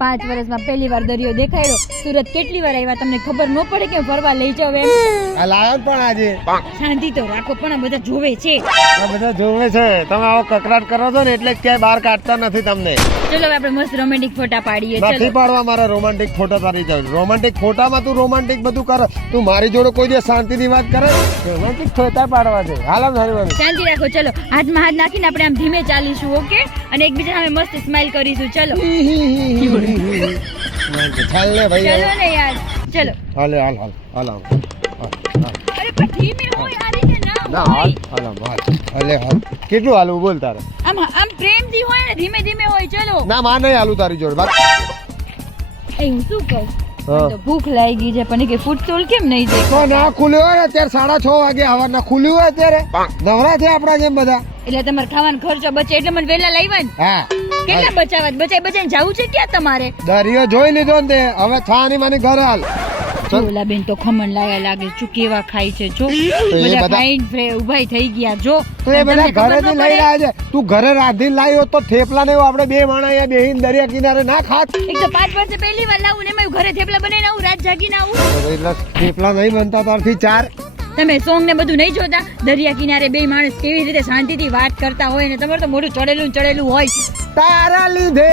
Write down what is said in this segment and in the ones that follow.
5 વર્ષમાં પહેલી વાર દરિયો દેખાયો. સુરત કેટલી વાર આવ્યા તમને ખબર ન પડે કે ફરવા લઈ જાવ એમ? આ લાયો પણ આજે શાંતિ તો રાખો પણ આ બધા જોવે છે. આ બધા જોવે છે. તમે આવો કકરાટ કરો છો ને એટલે ક્યાંય બહાર કાઢતા નથી તમને. ચલો હવે આપણે મસ્ત રોમેન્ટિક ફોટા પાડીએ. નથી ચલો પાડવા મારા રોમાન્ટિક ફોટા તારી જાવ. રોમાન્ટિક ફોટામાં તું રોમાન્ટિક બધું કર. તું મારી જોડે કોઈ દિવસ શાંતિની વાત કરે? રોમાન્ટિક ફોટા પાડવા છે. હાલ મારી વાત શાંતિ રાખો. ચલો હાથમાં હાથ નાખીને આપણે આમ ધીમે ચાલીશું. ઓકે અને એકબીજા સામે મસ્ત સ્માઈલ કરીશું. ચલો ચાલ ને ભાઈ. ચલો ને યાર. ચલો હાલ હાલ હાલ હાલ અરે પણ ધીમે હોય આ રીતે ના ના હોય. હાલ હાલ હાલ હાલે હાલ. કેટલું હાલવું બોલ તારે? આમ પ્રેમથી હોય ને ધીમે ધીમે હોય. ચલો ના માં નહીં હાલું તારી જોડે વાત. એ હું શું કહું હા. તો ભૂખ લાગી છે પણ કે ફૂડ સ્ટોલ કેમ નહીં દે? તો ના ખુલ્યું હોય ને અત્યારે 6:30 વાગે હવારના ખુલ્યું હોય અત્યારે નવરા છે આપણા જેમ બધા. એટલે તમારે ખાવાનો ખર્ચો બચે એટલે મને વહેલા લાવ્યા ને. હા કેટલા બચાવવા બચાઈને જવું છે ક્યાં તમારે? દરિયો જોઈ લીધો ને તે હવે છાની માની ઘરે હાલ. ઓલા બેન તો ખમણ લાયા લાગે છે. કેવા ખાય છે જો એ બધા બધા- ખાઈને ઉભાઈ થઈ ગયા જો. તો એ બધા ઘરેથી લઈ રહ્યા છે. તું ઘરે રાંધીને લાવ્યો તો થેપલા ને એવું આપણે બે માણસ અહીંયા બેહીને દરિયા કિનારે ના ખાત. એક તો 5 વર્ષે પહેલી વાર લાવું ને એમાં ઘરે થેપલા બનાવીને આવું રાત જાગીને આવું. એટલે થેપલા નહીં બનતા તારથી 4. તમે સોંગ ને બધું નહીં જોતા? દરિયા કિનારે બે માણસ કેવી રીતે શાંતિથી વાત કરતા હોય ને તમારે તો મોઢું ચડેલું ચડેલું હોય. તારા લીધે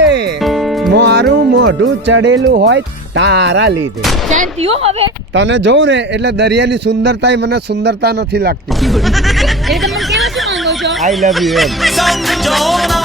મારું મોઢું ચડેલું હોય તારા લીધે. શાંતિ હો હવે. તને જોઉં ને એટલે દરિયાની સુંદરતા મને સુંદરતા નથી લાગતી. એટલે તમે કેવું શું માંગો છો? આઈ લવ યુ એમ. સમજો ના